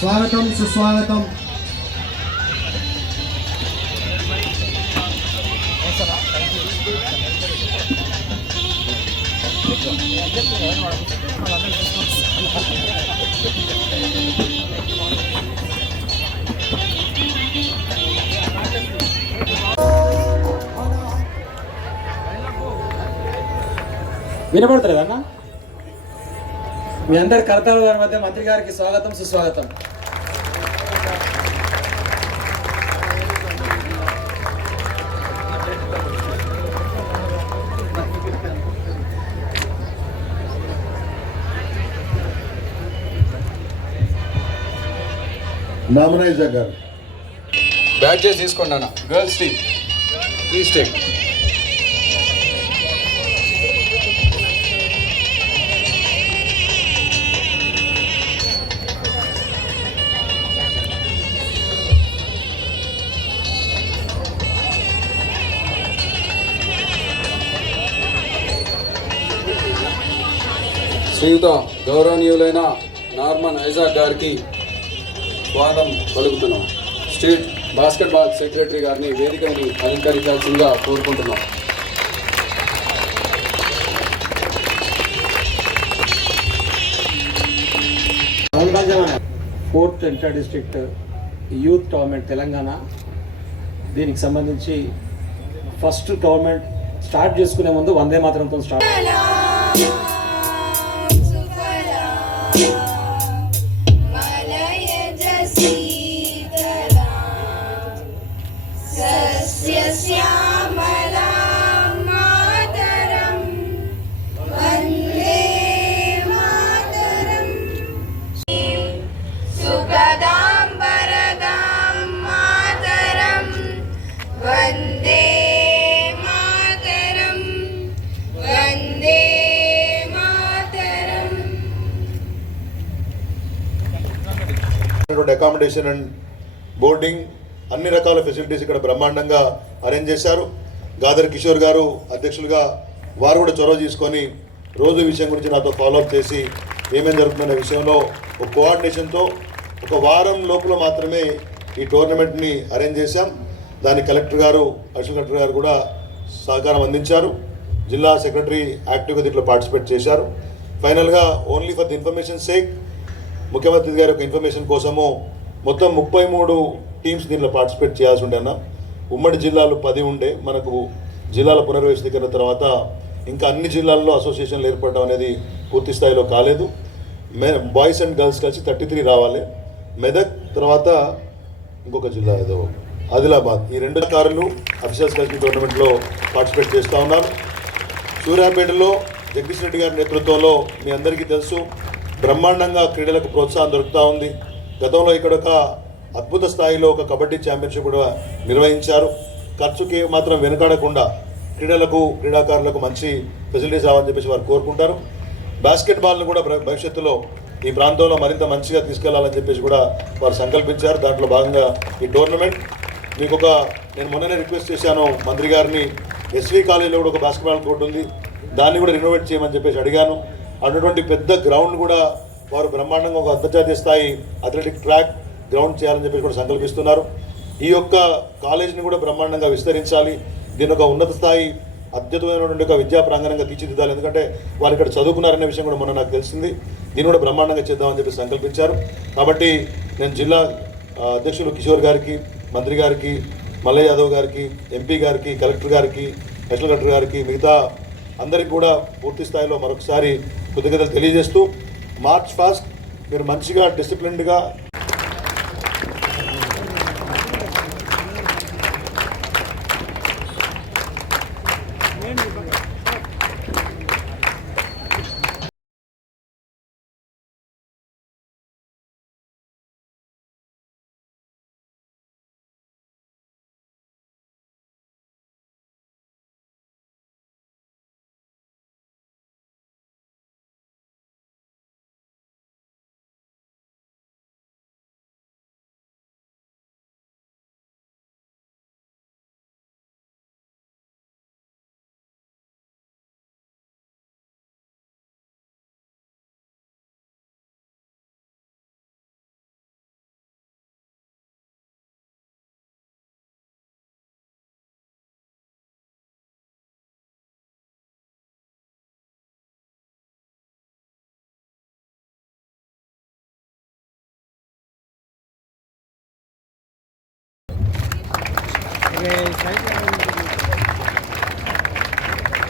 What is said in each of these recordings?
స్వాగతం సుస్వాగతం. వినపడతలేదన్నా? మీ అందరి కర్తవ్యాల వారి మధ్య మంత్రి గారికి స్వాగతం సుస్వాగతం. నామినైజర్ గారు బ్యాడ్జెస్ తీసుకోండి అన్న. Girls team please take. శ్రీయుత గౌరవనీయులైన నార్మన్ ఐజాక్ గారికి స్వాగతం పలుకుతున్నాం. స్టేట్ బాస్కెట్బాల్ సెక్రటరీ గారిని వేదికని అలంకరించాల్సిందిగా కోరుకుంటున్నాం. Fourth inter district youth tournament Telangana, దీనికి సంబంధించి ఫస్ట్ టోర్నమెంట్ స్టార్ట్ చేసుకునే ముందు వందే మాతరంతో స్టార్ట్. అకామిడేషన్ అండ్ బోర్డింగ్ అన్ని రకాల ఫెసిలిటీస్ ఇక్కడ బ్రహ్మాండంగా అరేంజ్ చేశారు. గాదర్ కిషోర్ గారు అధ్యక్షులుగా వారు కూడా చొరవ తీసుకొని రోజు విషయం గురించి నాతో ఫాలోఅప్ చేసి ఏమేమి జరుగుతుందనే విషయంలో ఒక కోఆర్డినేషన్తో ఒక వారం లోపల మాత్రమే ఈ టోర్నమెంట్ని అరేంజ్ చేశాం. దానికి కలెక్టర్ గారు, అడిషనల్ కలెక్టర్ గారు కూడా సహకారం అందించారు. జిల్లా సెక్రటరీ యాక్టివ్గా దీంట్లో పార్టిసిపేట్ చేశారు. ఫైనల్గా only for the information sake, ముఖ్యమంత్రి గారి యొక్క ఇన్ఫర్మేషన్ కోసము మొత్తం 33 టీమ్స్ దీంట్లో పార్టిసిపేట్ చేయాల్సి ఉండే అన్న. ఉమ్మడి జిల్లాలు 10 ఉండే. మనకు జిల్లాల పునర్వ్యవస్థీకరణ తర్వాత ఇంకా అన్ని జిల్లాల్లో అసోసియేషన్లు ఏర్పడడం అనేది పూర్తి స్థాయిలో కాలేదు. బాయ్స్ అండ్ గర్ల్స్ కలిసి 33 రావాలి. మెదక్ తర్వాత ఇంకొక జిల్లా ఏదో ఆదిలాబాద్, ఈ 2 కారులు అఫీషియల్స్ కలిసి టోర్నమెంట్లో పార్టిసిపేట్ చేస్తూ ఉన్నారు. సూర్యాపేటలో జగదీష్ రెడ్డి గారి నేతృత్వంలో మీ అందరికీ తెలుసు బ్రహ్మాండంగా క్రీడలకు ప్రోత్సాహం దొరుకుతూ ఉంది. గతంలో ఇక్కడ ఒక అద్భుత స్థాయిలో ఒక కబడ్డీ ఛాంపియన్షిప్ కూడా నిర్వహించారు. ఖర్చుకి మాత్రం వెనుకాడకుండా క్రీడాకారులకు మంచి ఫెసిలిటీస్ రావాలని చెప్పేసి వారు కోరుకుంటారు. బాస్కెట్బాల్ను కూడా భవిష్యత్తులో ఈ ప్రాంతంలో మరింత మంచిగా తీసుకెళ్లాలని చెప్పేసి కూడా వారు సంకల్పించారు. దాంట్లో భాగంగా ఈ టోర్నమెంట్ మీకు నేను మొన్ననే రిక్వెస్ట్ చేశాను మంత్రి గారిని, ఎస్వి కాలేజీలో కూడా ఒక బాస్కెట్బాల్ కోర్టు ఉంది, దాన్ని కూడా రినోవేట్ చేయమని చెప్పేసి అడిగాను. అటువంటి పెద్ద గ్రౌండ్ కూడా వారు బ్రహ్మాండంగా ఒక అంతర్జాతీయ స్థాయి అథ్లెటిక్ ట్రాక్ గ్రౌండ్ చేయాలని చెప్పేసి కూడా సంకల్పిస్తున్నారు. ఈ యొక్క కాలేజీని కూడా బ్రహ్మాండంగా విస్తరించాలి, దీని ఒక ఉన్నత స్థాయి అద్భుతమైనటువంటి ఒక విద్యా ప్రాంగణంగా తీర్చిదిద్దాలి. ఎందుకంటే వారు ఇక్కడ చదువుకున్నారనే విషయం కూడా మొన్న నాకు తెలిసింది. దీన్ని కూడా బ్రహ్మాండంగా చేద్దామని చెప్పి సంకల్పించారు. కాబట్టి నేను జిల్లా అధ్యక్షులు కిషోర్ గారికి, మంత్రి గారికి, మల్లయ్య యాదవ్ గారికి, ఎంపీ గారికి, కలెక్టర్ గారికి, అడిషనల్ కలెక్టర్ గారికి, మిగతా అందరికీ కూడా పూర్తి స్థాయిలో మరొకసారి కృతజ్ఞతలు తెలియజేస్తూ, మార్చ్ ఫాస్ట్ మీరు మంచిగా డిసిప్లిన్డ్గా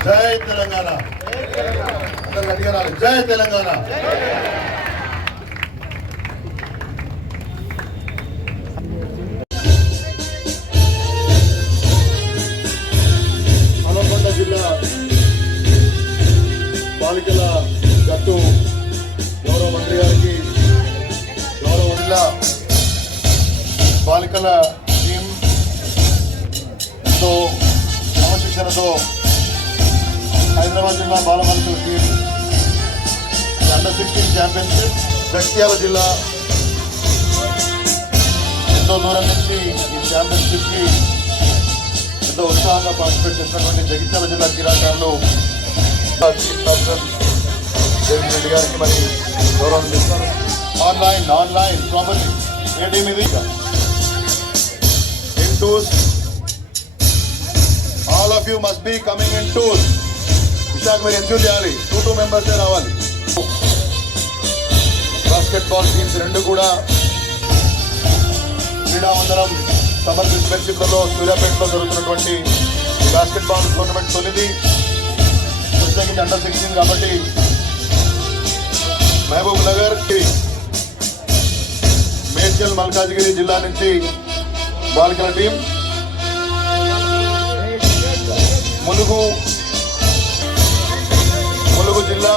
జై తెలంగాణ. అందరూ గట్టిగా రావాలి. జై తెలంగాణ. హనుమకొండ జిల్లా బాలికల జట్టు గౌరవ మంత్రి గారికి, గౌరవ జిల్లా బాలికల టీం ఎంతో క్రమశిక్షణతో హైదరాబాద్ జిల్లా బాలబాలికల టీం అండర్-16 ఛాంపియన్షిప్, జగిత్యాల జిల్లా ఎంతో దూరం నుంచి ఈ ఛాంపియన్షిప్కి ఎంతో ఉత్సాహంగా పార్టిసిపేట్ చేసినటువంటి జగిత్యాల జిల్లా క్రీడాకారులు జగన్ రెడ్డి గారికి మరి గౌరవం చేస్తారు. ఆన్లైన్ ప్రాపర్టీ ఏ టీం ఇది? In tours, all of you must be coming in tours. Visakha మీరు ఎంజాయ్ చేయాలి. 2 మెంబర్సే రావాలి. బాస్కెట్బాల్ టీమ్స్ రెండు కూడా క్రీడా వందనం సమర్ డిస్పెన్షిప్లలో సూర్యాపేటలో జరుగుతున్నటువంటి బాస్కెట్బాల్ టోర్నమెంట్ తొలిది, ప్రత్యేకించి అండర్-16 కాబట్టి మహబూబ్ నగర్, మేడ్చల్, మల్కాజ్గిరి జిల్లా నుంచి బాలికల టీం, ములుగు జిల్లా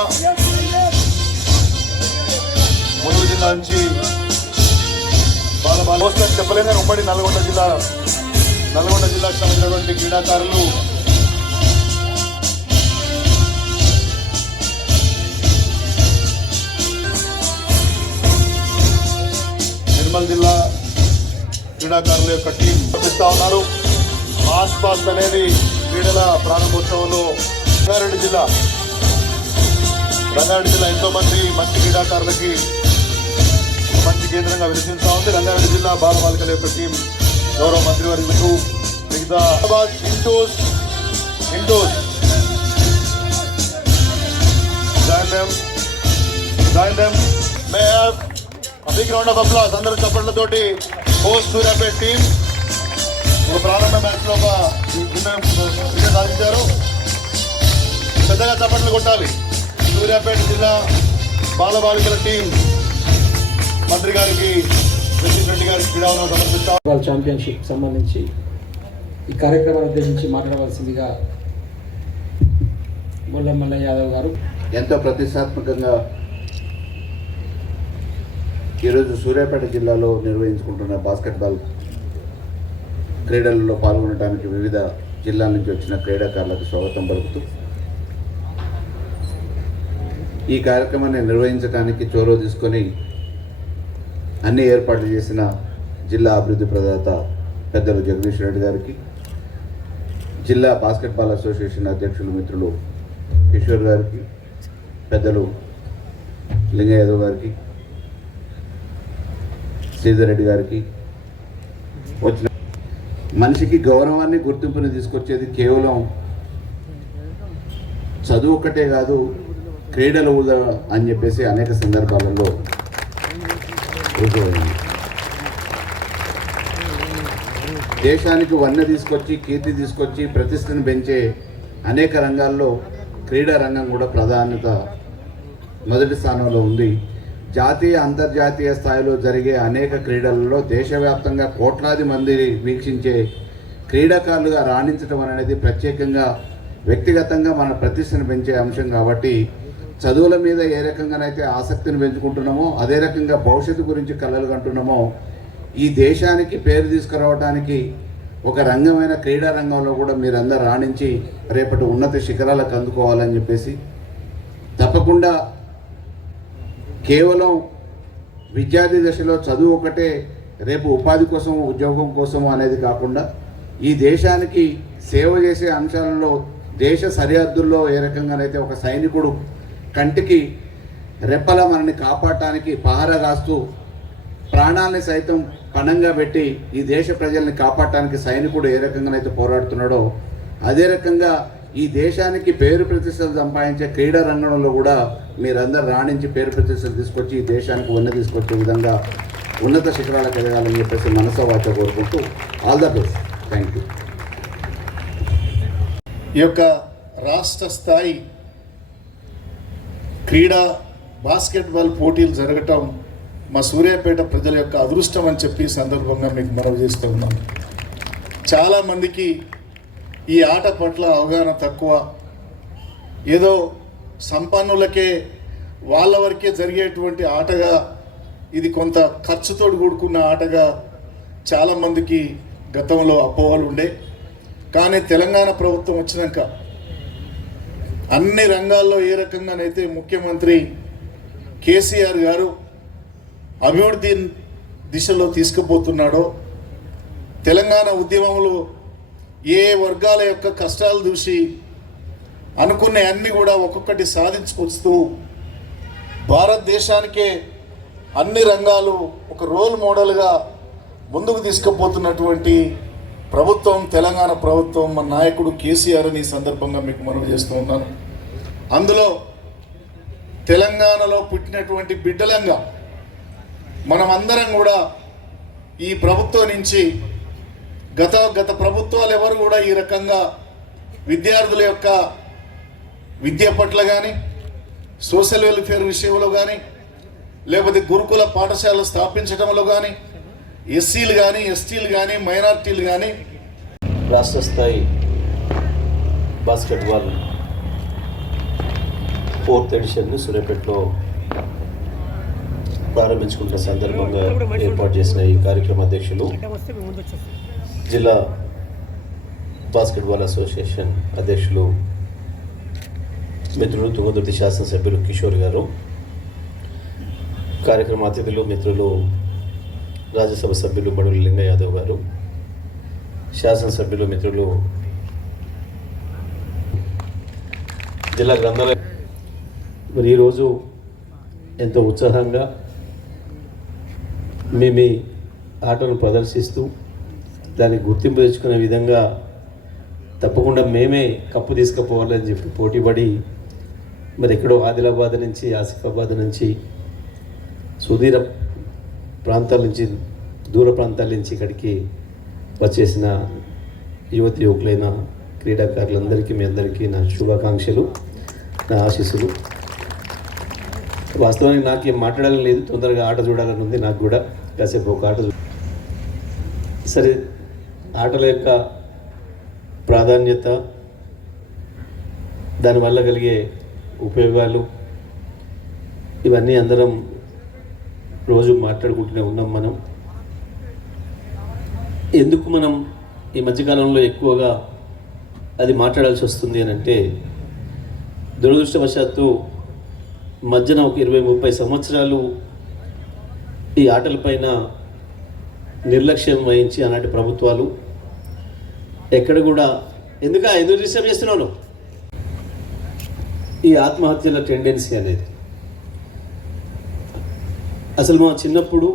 నుంచి పోస్టర్ చెప్పలేని ఉమ్మడి నల్గొండ జిల్లాకు సంబంధించినటువంటి క్రీడాకారులు నిర్మల్ జిల్లా క్రీడాకారుల యొక్క టీం పంపిస్తా ఉన్నారు. మార్చ్ పాస్ట్ అనేది క్రీడల ప్రారంభోత్సవంలో రంగారెడ్డి జిల్లా ఎంతో మంది మంచి క్రీడాకారులకి మంచి కేంద్రంగా వినిపిస్తూ ఉంది. రంగారెడ్డి జిల్లా బాలబాలికల యొక్క టీం గౌరవ మంత్రివర్యులకు మిగతా indoors join them. May I have a big round of applause. అందరూ చప్పట్లతోటి హోస్ట్ సూర్యాపేట టీం ఒక ప్రారంభ మ్యాచ్లో ఒక విజయం సాధించారు. పెద్దగా చప్పట్లు కొట్టాలి. సూర్యాపేట జిల్లా బాలబాలికల టీం మంత్రి గారికి, జగన్ రెడ్డి గారికి క్రీడాలను సమర్పిస్తారు. ఛాంపియన్షిప్ సంబంధించి ఈ కార్యక్రమాన్ని ఉద్దేశించి మాట్లాడవలసిందిగా ముల్లమల్ల యాదవ్ గారు. ఎంతో ప్రతిష్టాత్మకంగా ఈరోజు సూర్యాపేట జిల్లాలో నిర్వహించుకుంటున్న బాస్కెట్బాల్ క్రీడలలో పాల్గొనడానికి వివిధ జిల్లాల నుంచి వచ్చిన క్రీడాకారులకు స్వాగతం పలుకుతూ ఈ కార్యక్రమాన్ని నిర్వహించడానికి చొరవ తీసుకొని అన్ని ఏర్పాట్లు చేసిన జిల్లా అభివృద్ధి ప్రదాత పెద్దలు జగదీష్ రెడ్డి గారికి, జిల్లా బాస్కెట్బాల్ అసోసియేషన్ అధ్యక్షులు మిత్రులు కిషోర్ గారికి, పెద్దలు లింగ యాదవ్ గారికి, శ్రీధర్ రెడ్డి గారికి, వచ్చిన మనిషికి గౌరవాన్ని గుర్తింపుని తీసుకొచ్చేది కేవలం చదువు ఒక్కటే కాదు, క్రీడలు అని చెప్పేసి అనేక సందర్భాలలో దేశానికి వన్నె తీసుకొచ్చి, కీర్తి తీసుకొచ్చి, ప్రతిష్టను పెంచే అనేక రంగాల్లో క్రీడా రంగం కూడా ప్రాధాన్యత మొదటి స్థానంలో ఉంది. జాతీయ అంతర్జాతీయ స్థాయిలో జరిగే అనేక క్రీడలలో దేశవ్యాప్తంగా కోట్లాది మంది వీక్షించే క్రీడాకారులుగా రాణించడం అనేది ప్రత్యేకంగా వ్యక్తిగతంగా మన ప్రతిష్టను పెంచే అంశం. కాబట్టి చదువుల మీద ఏ రకంగానైతే ఆసక్తిని పెంచుకుంటున్నామో అదే రకంగా భవిష్యత్తు గురించి కలలు కంటున్నామో ఈ దేశానికి పేరు తీసుకురావడానికి ఒక రంగమైన క్రీడా రంగంలో కూడా మీరందరూ రాణించి రేపటి ఉన్నత శిఖరాలకు అందుకోవాలని చెప్పేసి, తప్పకుండా కేవలం విద్యార్థి దశలో చదువు ఒకటే రేపు ఉపాధి కోసం, ఉద్యోగం కోసం అనేది కాకుండా ఈ దేశానికి సేవ చేసే అంశాలలో దేశ సరిహద్దుల్లో ఏ రకంగానైతే ఒక సైనికుడు కంటికి రెప్పల మనల్ని కాపాడటానికి పహారా కాస్తూ ప్రాణాలని సైతం పణంగా పెట్టి ఈ దేశ ప్రజల్ని కాపాడటానికి సైనికుడు ఏ రకంగానైతే పోరాడుతున్నాడో అదే రకంగా ఈ దేశానికి పేరు ప్రతిష్టలు సంపాదించే క్రీడా రంగంలో కూడా మీరందరూ రాణించి పేరు ప్రతిష్టలు తీసుకొచ్చి ఈ దేశానికి ఉన్నతి తీసుకొచ్చే విధంగా ఉన్నత శిఖరాలకు ఎదగాలని చెప్పేసి మనసా వాచ కోరుకుంటూ all the best. Thank you. ఈ యొక్క రాష్ట్ర స్థాయి క్రీడా బాస్కెట్బాల్ పోటీలు జరగటం మా సూర్యాపేట ప్రజల యొక్క అదృష్టం అని చెప్పి సందర్భంగా మీకు మనవి చేస్తూ ఉన్నాం. చాలామందికి ఈ ఆట పట్ల అవగాహన తక్కువ, ఏదో సంపన్నులకే వాళ్ళ వరకే జరిగేటువంటి ఆటగా, ఇది కొంత ఖర్చుతో కూడుకున్న ఆటగా చాలామందికి గతంలో అపోహలు ఉండే. కానీ తెలంగాణ ప్రభుత్వం వచ్చినాక అన్ని రంగాల్లో ఏ రకంగానైతే ముఖ్యమంత్రి కేసీఆర్ గారు అభివృద్ధి దిశలో తీసుకుపోతున్నాడో, తెలంగాణ ఉద్యమంలో ఏ వర్గాల యొక్క కష్టాలు చూసి అనుకునే అన్ని కూడా ఒక్కొక్కటి సాధించుకొస్తూ భారతదేశానికే అన్ని రంగాలు ఒక రోల్ మోడల్గా ముందుకు తీసుకుపోతున్నటువంటి ప్రభుత్వం తెలంగాణ ప్రభుత్వం, మన నాయకుడు కేసీఆర్ అని ఈ సందర్భంగా మీకు మనవి చేస్తూ ఉన్నాను. అందులో తెలంగాణలో పుట్టినటువంటి బిడ్డలంగా మనమందరం కూడా ఈ ప్రభుత్వం నుంచి గత ప్రభుత్వాలు ఎవరు కూడా ఈ రకంగా విద్యార్థుల యొక్క విద్య పట్ల కానీ, సోషల్ వెల్ఫేర్ విషయంలో కానీ, లేకపోతే గురుకుల పాఠశాలలు స్థాపించడంలో కానీ, ఎస్సీలు కానీ, ఎస్టీలు కానీ, మైనార్టీలు కానీ రాష్ట్ర స్థాయి బాస్కెట్బాల్ 4th ఎడిషన్ని సూర్యాపేటలో ప్రారంభించుకున్న సందర్భంగా ఏర్పాటు చేసిన ఈ కార్యక్రమ అధ్యక్షులు, జిల్లా బాస్కెట్బాల్ అసోసియేషన్ అధ్యక్షులు మిత్రులు తుంగతుర్తి శాసనసభ్యులు కిషోర్ గారు, కార్యక్రమ అతిథులు మిత్రులు రాజ్యసభ సభ్యులు బడుల లింగ యాదవ్ గారు, శాసనసభ్యులు మిత్రులు జిల్లా గ్రంథాలయ. మరి ఈరోజు ఎంతో ఉత్సాహంగా మేము ఆటను ప్రదర్శిస్తూ దానికి గుర్తింపు తెచ్చుకునే విధంగా తప్పకుండా మేమే కప్పు తీసుకుపోవాలని చెప్పి పోటీపడి మరి ఎక్కడో ఆదిలాబాద్ నుంచి, ఆసిఫాబాద్ నుంచి, సుదీర ప్రాంతాల నుంచి, దూర ప్రాంతాల నుంచి ఇక్కడికి వచ్చేసిన యువకులైన క్రీడాకారులందరికీ మీ అందరికీ నా శుభాకాంక్షలు, నా ఆశీస్సులు. వాస్తవానికి నాకు ఏం మాట్లాడాలని లేదు, తొందరగా ఆట చూడాలని ఉంది నాకు కూడా. కాసేపు ఒక ఆట సరే, ఆటల యొక్క ప్రాధాన్యత, దానివల్ల కలిగే ఉపయోగాలు ఇవన్నీ అందరం రోజు మాట్లాడుకుంటూనే ఉన్నాం. మనం ఎందుకు మనం ఈ మధ్యకాలంలో ఎక్కువగా అది మాట్లాడాల్సి వస్తుంది అని అంటే, దురదృష్టవశాత్తు మధ్యన ఒక 20-30 సంవత్సరాలు ఈ ఆటలపైన నిర్లక్ష్యం వహించి ఆనాటి ప్రభుత్వాలు ఎక్కడ కూడా ఎందుకు డిస్టర్బ్ చేస్తున్నాను, ఈ ఆత్మహత్యల టెండెన్సీ అనేది అసలు మా చిన్నప్పుడు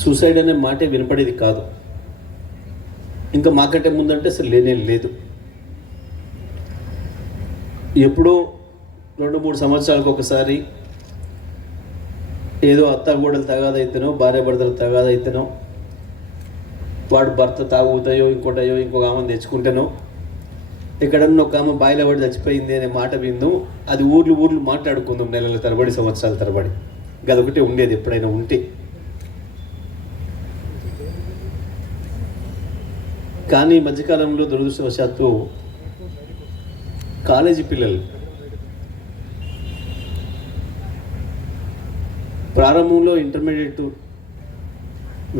సూసైడ్ అనే మాటే వినపడేది కాదు. ఇంకా మాకంటే ముందంటే అసలు లేనే లేదు. ఎప్పుడో 2-3 సంవత్సరాలకు ఒకసారి ఏదో అత్తగూడలు తగాదైతేనో, భార్య భర్తలు తగాదైతేనో, వాడు భర్త తాగుతాయో ఇంకోటయో ఇంకొక ఆమెను తెచ్చుకుంటేనో, ఎక్కడన్నా ఒక ఆమె బాయిల పడి చచ్చిపోయింది అనే మాట విందాం. అది ఊర్లు మాట్లాడుకుందాం నెలల తరబడి, సంవత్సరాల తరబడి. గదొకటే ఉండేది ఎప్పుడైనా ఉంటే. కానీ ఈ మధ్యకాలంలో దురదృష్టవశాత్తు కాలేజీ పిల్లలు ప్రారంభంలో ఇంటర్మీడియట్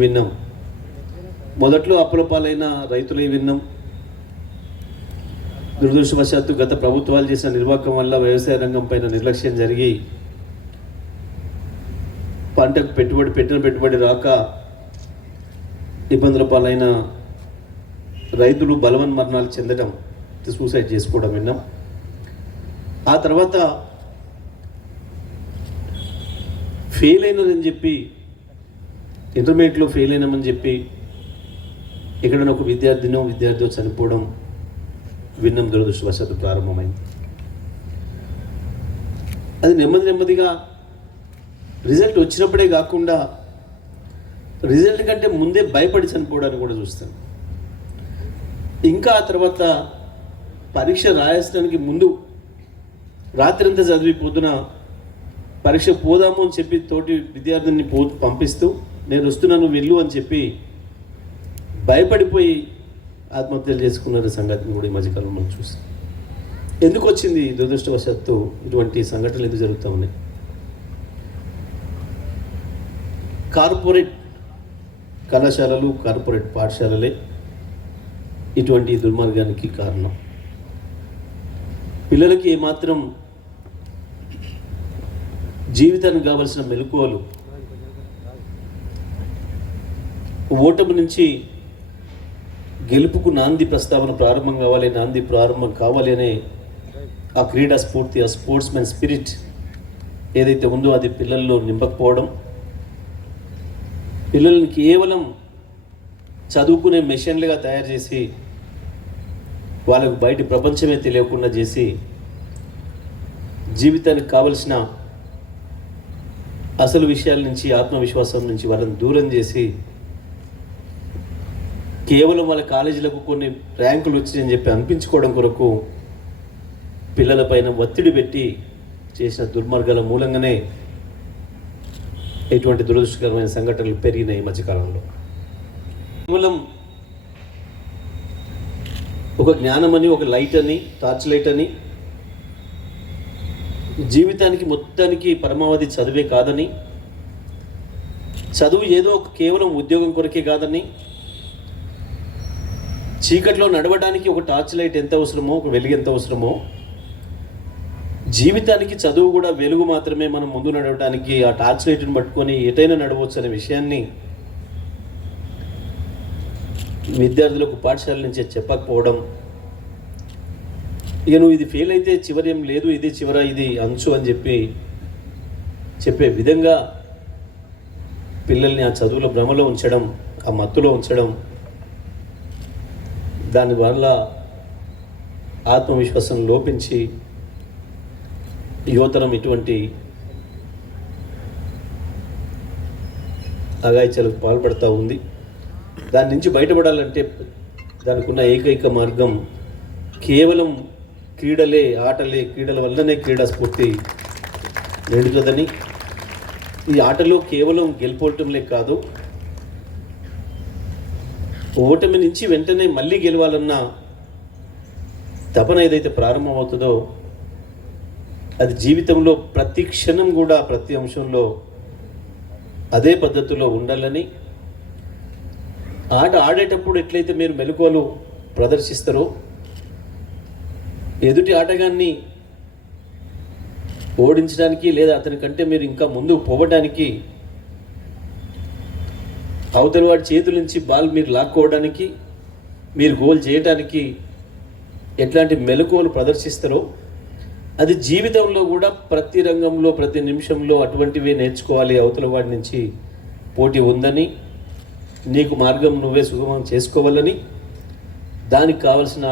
విన్నాం, మొదట్లో అప్పులపాలైన రైతులే విన్నాం. దురదృష్టవశాత్తు గత ప్రభుత్వాలు చేసిన నిర్వాహకం వల్ల వ్యవసాయ రంగం పైన నిర్లక్ష్యం జరిగి పంటకు పెట్టిన పెట్టుబడి రాక ఇబ్బందుల పాలైన రైతులు బలవన్ మరణాలు చెందడం, సూసైడ్ చేసుకోవడం విన్నాం. ఆ తర్వాత ఫెయిల్ అయినదని చెప్పి, ఇంటర్మీడియట్లో ఫెయిల్ అయినామని చెప్పి ఎక్కడైనా ఒక విద్యార్థితో చనిపోవడం విన్నాం. దురదృష్టవశాత్తు ప్రారంభమైంది. అది నెమ్మదిగా రిజల్ట్ వచ్చినప్పుడే కాకుండా రిజల్ట్ కంటే ముందే భయపడి చనిపోవడానికి కూడా చూస్తాం. ఇంకా ఆ తర్వాత పరీక్ష రాయడానికి ముందు రాత్రంతా చదివి పొద్దున పరీక్ష పోదాము అని చెప్పి తోటి విద్యార్థిని పంపిస్తూ నేను వస్తున్నాను వెళ్ళు అని చెప్పి భయపడిపోయి ఆత్మహత్యలు చేసుకున్న సంగతిని కూడా ఈ మధ్యకాలంలో మనం చూస్తాం. ఎందుకు వచ్చింది దురదృష్టవశాత్తు ఇటువంటి సంఘటనలు ఎందుకు జరుగుతూ ఉన్నాయి? కార్పొరేట్ కళాశాలలు, కార్పొరేట్ పాఠశాలలే ఇటువంటి దుర్మార్గానికి కారణం. పిల్లలకి ఏమాత్రం జీవితానికి కావలసిన మెలకువలు, ఓటమి నుంచి గెలుపుకు నాంది ప్రస్తావన ప్రారంభం కావాలి, నాంది ప్రారంభం కావాలి అనే ఆ క్రీడా స్ఫూర్తి, ఆ స్పోర్ట్స్మెన్ స్పిరిట్ ఏదైతే ఉందో అది పిల్లల్లో నింపకపోవడం, పిల్లల్ని కేవలం చదువుకునే మెషిన్లుగా తయారు చేసి వాళ్ళకు బయట ప్రపంచమే తెలియకుండా చేసి జీవితానికి కావలసిన అసలు విషయాల నుంచి, ఆత్మవిశ్వాసం నుంచి వాళ్ళని దూరం చేసి కేవలం వాళ్ళ కాలేజీలకు కొన్ని ర్యాంకులు వచ్చినాయని చెప్పి అనిపించుకోవడం కొరకు పిల్లలపైన ఒత్తిడి పెట్టి చేసిన దుర్మార్గాల మూలంగానే ఇటువంటి దురదృష్టకరమైన సంఘటనలు పెరిగినాయి ఈ మధ్యకాలంలో. కేవలం ఒక జ్ఞానమని, ఒక లైట్ అని, టార్చ్ లైట్ అని, జీవితానికి మొత్తానికి పరమావధి చదువే కాదని, చదువు ఏదో కేవలం ఉద్యోగం కొరకే కాదని, చీకట్లో నడవడానికి ఒక టార్చ్ లైట్ ఎంత అవసరమో, ఒక వెలుగు ఎంత అవసరమో, జీవితానికి చదువు కూడా వెలుగు మాత్రమే. మనం ముందు నడవడానికి ఆ టార్చ్ లైట్ని పట్టుకొని ఎటైనా నడవచ్చు అనే విషయాన్ని విద్యార్థులకు పాఠశాల నుంచే చెప్పకపోవడం, ఇక నువ్వు ఇది ఫెయిల్ అయితే చివరి ఏం లేదు, ఇది చివర, ఇది అంచు అని చెప్పే విధంగా పిల్లల్ని ఆ చదువుల భ్రమలో ఉంచడం, ఆ మత్తులో ఉంచడం, దానివల్ల ఆత్మవిశ్వాసం లోపించి యువతరం ఇటువంటి అఘాయిత్యాలకు పాల్పడుతూ ఉంది. దాని నుంచి బయటపడాలంటే దానికి ఉన్న ఏకైక మార్గం కేవలం క్రీడలే, ఆటలే, క్రీడల వల్లనే క్రీడా స్ఫూర్తి నిండుతుందని, ఈ ఆటలో కేవలం గెలుపోవటంలే కాదు, ఓటమి నుంచి వెంటనే మళ్ళీ గెలవాలన్న తపన ఏదైతే ప్రారంభమవుతుందో అది జీవితంలో ప్రతి క్షణం కూడా, ప్రతి అంశంలో అదే పద్ధతిలో ఉండాలని, ఆట ఆడేటప్పుడు ఎట్లయితే మీరు మెలకువలు ప్రదర్శిస్తారో, ఎదుటి ఆటగాన్ని ఓడించడానికి లేదా అతని కంటే మీరు ఇంకా ముందుకు పోవడానికి, అవతల వాడి చేతుల నుంచి బాల్ మీరు లాక్కోవడానికి, మీరు గోల్ చేయడానికి ఎట్లాంటి మెలకువలు ప్రదర్శిస్తారో అది జీవితంలో కూడా ప్రతి రంగంలో, ప్రతి నిమిషంలో అటువంటివే నేర్చుకోవాలి. అవతల వాడి నుంచి పోటీ ఉందని, నీకు మార్గం నువ్వే సుగమం చేసుకోవాలని, దానికి కావలసిన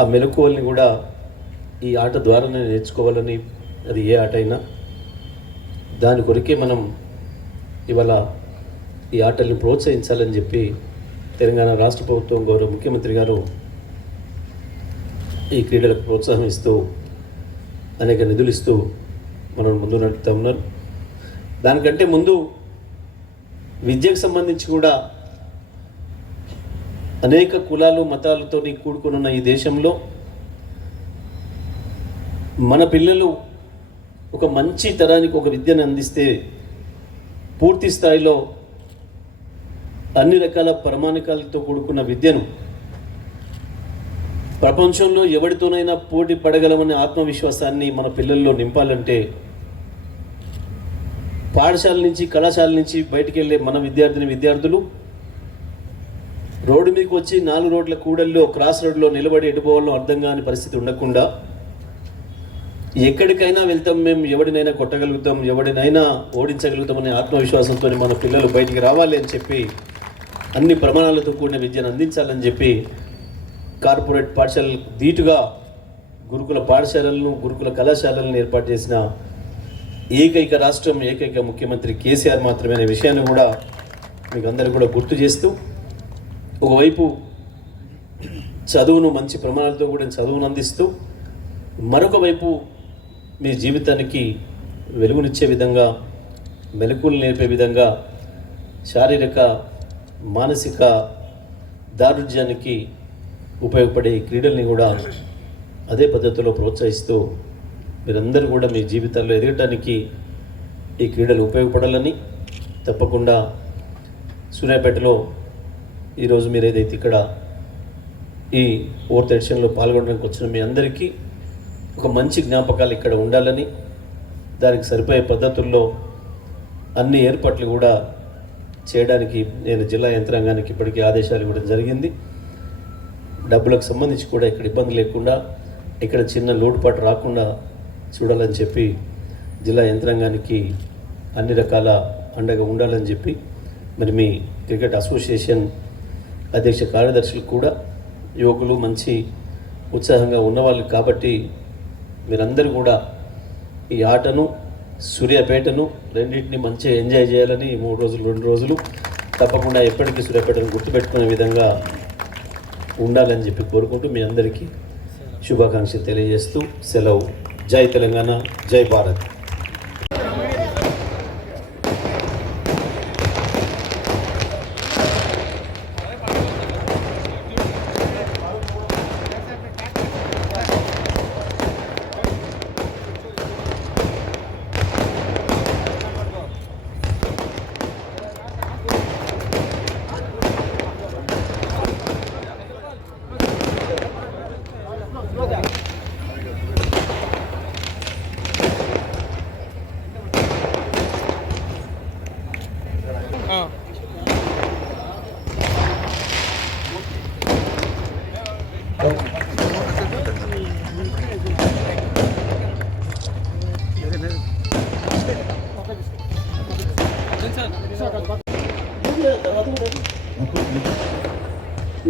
ఆ మెలకువల్ని కూడా ఈ ఆట ద్వారానే నేర్చుకోవాలని, అది ఏ ఆట అయినా దాని కొరకే మనం ఇవాళ ఈ ఆటల్ని ప్రోత్సహించాలని చెప్పి తెలంగాణ రాష్ట్ర ప్రభుత్వం, గౌరవ ముఖ్యమంత్రి గారు ఈ క్రీడలకు ప్రోత్సాహం ఇస్తూ అనేక నిధులు ఇస్తూ మనం ముందు నడుపుతూ ఉన్నారు. దానికంటే ముందు విద్యకు సంబంధించి కూడా అనేక కులాలు, మతాలతో కూడుకుని ఉన్న ఈ దేశంలో మన పిల్లలు ఒక మంచి తరానికి ఒక విద్యను అందిస్తే పూర్తి స్థాయిలో అన్ని రకాల ప్రమాణికాలతో కూడుకున్న విద్యను ప్రపంచంలో ఎవరితోనైనా పోటీ పడగలమనే ఆత్మవిశ్వాసాన్ని మన పిల్లల్లో నింపాలంటే పాఠశాల నుంచి, కళాశాల నుంచి బయటికి వెళ్ళే మన విద్యార్థులు రోడ్డు మీదకి వచ్చి 4 రోడ్ల కూడల్లో, క్రాస్ రోడ్లో నిలబడి ఎటుపోవాలో అర్థం కాని పరిస్థితి ఉండకుండా ఎక్కడికైనా వెళ్తాం, మేము ఎవడినైనా కొట్టగలుగుతాం, ఎవడినైనా ఓడించగలుగుతామనే ఆత్మవిశ్వాసంతో మన పిల్లలు బయటికి రావాలి అని చెప్పి అన్ని ప్రమాణాలతో కూడిన విద్యను అందించాలని చెప్పి కార్పొరేట్ పాఠశాలలకు ధీటుగా గురుకుల పాఠశాలలను, గురుకుల కళాశాలలను ఏర్పాటు చేసిన ఏకైక రాష్ట్రం, ఏకైక ముఖ్యమంత్రి కేసీఆర్ మాత్రమే అనే విషయాన్ని కూడా మీకు అందరికీ కూడా గుర్తు చేస్తూ, ఒకవైపు చదువును మంచి ప్రమాణాలతో కూడిన చదువును అందిస్తూ మరొక వైపు మీ జీవితానికి వెలుగునిచ్చే విధంగా, మెలకువలు నేర్పే విధంగా, శారీరక మానసిక దారుఢ్యానికి ఉపయోగపడే క్రీడల్ని కూడా అదే పద్ధతిలో ప్రోత్సహిస్తూ మీరందరూ కూడా మీ జీవితాల్లో ఎదగటానికి ఈ క్రీడలు ఉపయోగపడాలని తప్పకుండా సూర్యాపేటలో ఈరోజు మీరు ఏదైతే ఇక్కడ ఈ 4th ఎడిషన్లో పాల్గొనడానికి వచ్చిన మీ అందరికీ ఒక మంచి జ్ఞాపకాలు ఇక్కడ ఉండాలని, దానికి సరిపోయే పద్ధతుల్లో అన్ని ఏర్పాట్లు కూడా చేయడానికి నేను జిల్లా యంత్రాంగానికి ఇప్పటికీ ఆదేశాలు ఇవ్వడం జరిగింది. డబ్బులకు సంబంధించి కూడా ఇక్కడ ఇబ్బంది లేకుండా, ఇక్కడ చిన్న లోటుపాటు రాకుండా చూడాలని చెప్పి జిల్లా యంత్రాంగానికి అన్ని రకాల అండగా ఉండాలని చెప్పి మరి మీ క్రికెట్ అసోసియేషన్ అధ్యక్ష కార్యదర్శులు కూడా యువకులు మంచి ఉత్సాహంగా ఉన్నవాళ్ళు కాబట్టి మీరందరూ కూడా ఈ ఆటను, సూర్యాపేటను రెండింటిని మంచిగా ఎంజాయ్ చేయాలని 3 రోజులు 2 రోజులు తప్పకుండా ఎప్పటికీ సూర్యాపేటను గుర్తుపెట్టుకునే విధంగా ఉండాలని చెప్పి కోరుకుంటూ మీ అందరికీ శుభాకాంక్షలు తెలియజేస్తూ సెలవు. జై తెలంగాణ, జై Bharat.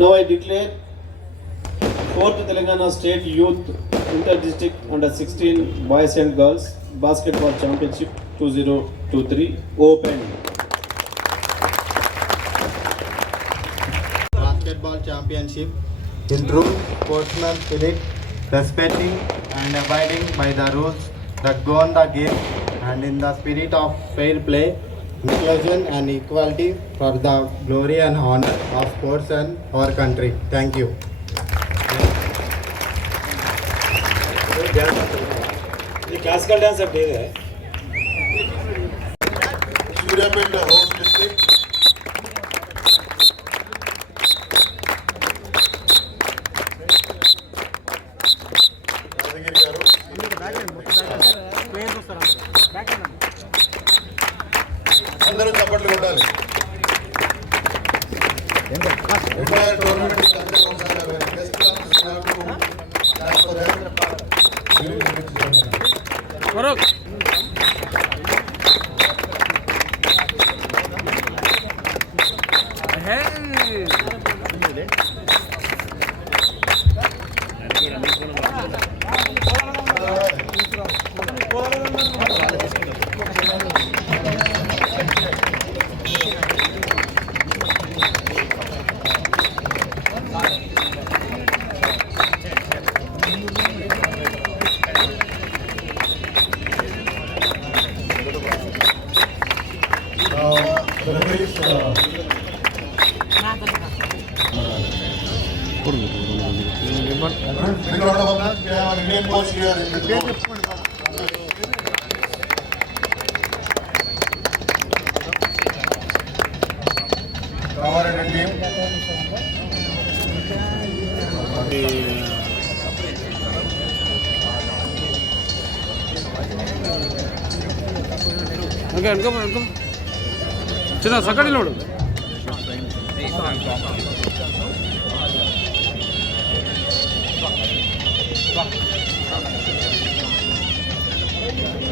Now I declare 4th Telangana State Youth Inter-District Under-16 Boys and Girls Basketball Championship 2023 open. Basketball Championship in true sportsman spirit, respecting and abiding by the rules that govern the game, and in the spirit of fair play, inclusion and equality for the glory and honor of sports and our country. Thank you. ये classical dance अब दे है Suryapet host district Yadagiri గారు అందరూ చప్పట్లు కొట్టాలి. Tournament Indian coach here in the Ramaran team. Okay, చిన్న సకడి load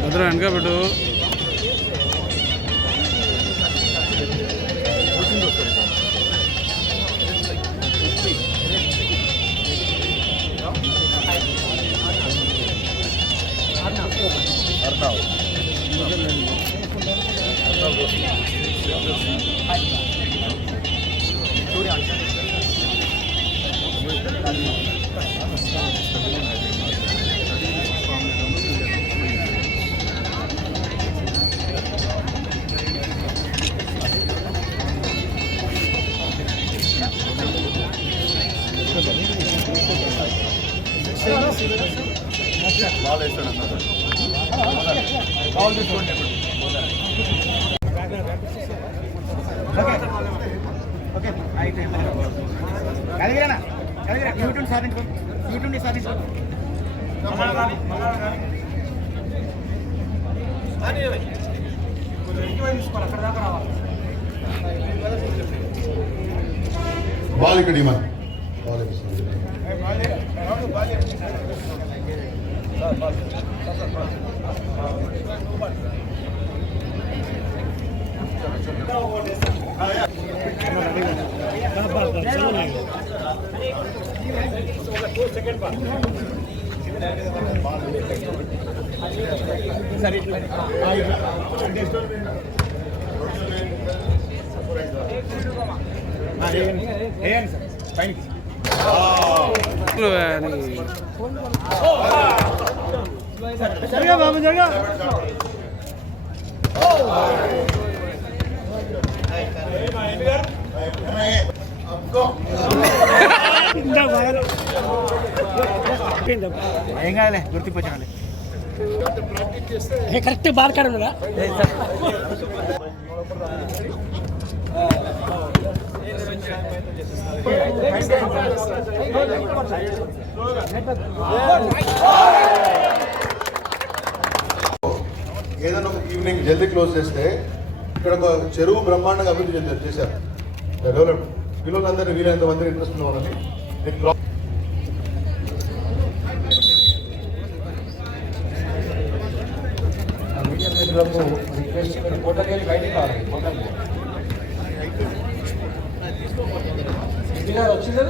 అదరా వెనక పెట్టు. బాల్ ఇక్కడ ఇవ్వండి. ఏం కాదులే గుర్తిపోయాలి కరెక్ట్ బాల్ కాడ ఉన్నదా ఏదైనా ఒక ఈవినింగ్ జల్దీ క్లోజ్ చేస్తే ఇక్కడ ఒక చెరువు బ్రహ్మాండంగా అభివృద్ధి చేశారు. డెవలప్ పిల్లలందరినీ వీలైనంత మంది ఇంట్రెస్ట్ ఉన్న వాళ్ళని వచ్చిందా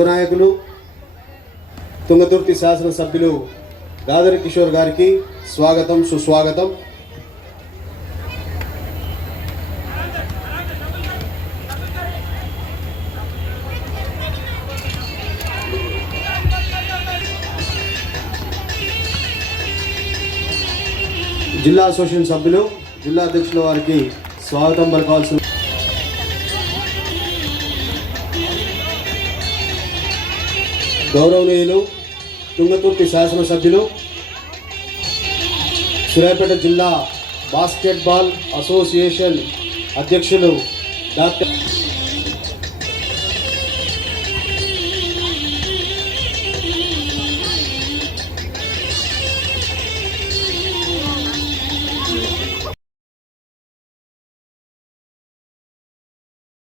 నాయకులు తుంగతుర్తి శాసనసభ్యులు గాదరి కిషోర్ గారికి స్వాగతం సుస్వాగతం. జిల్లా అసోసియేషన్ సభ్యులు జిల్లా అధ్యక్షుల వారికి స్వాగతం పలకాల్సిన గౌరవనీయులు తుంగతుర్తి శాసనసభ్యులు సూర్యాపేట జిల్లా బాస్కెట్బాల్ అసోసియేషన్ అధ్యక్షులు డాక్టర్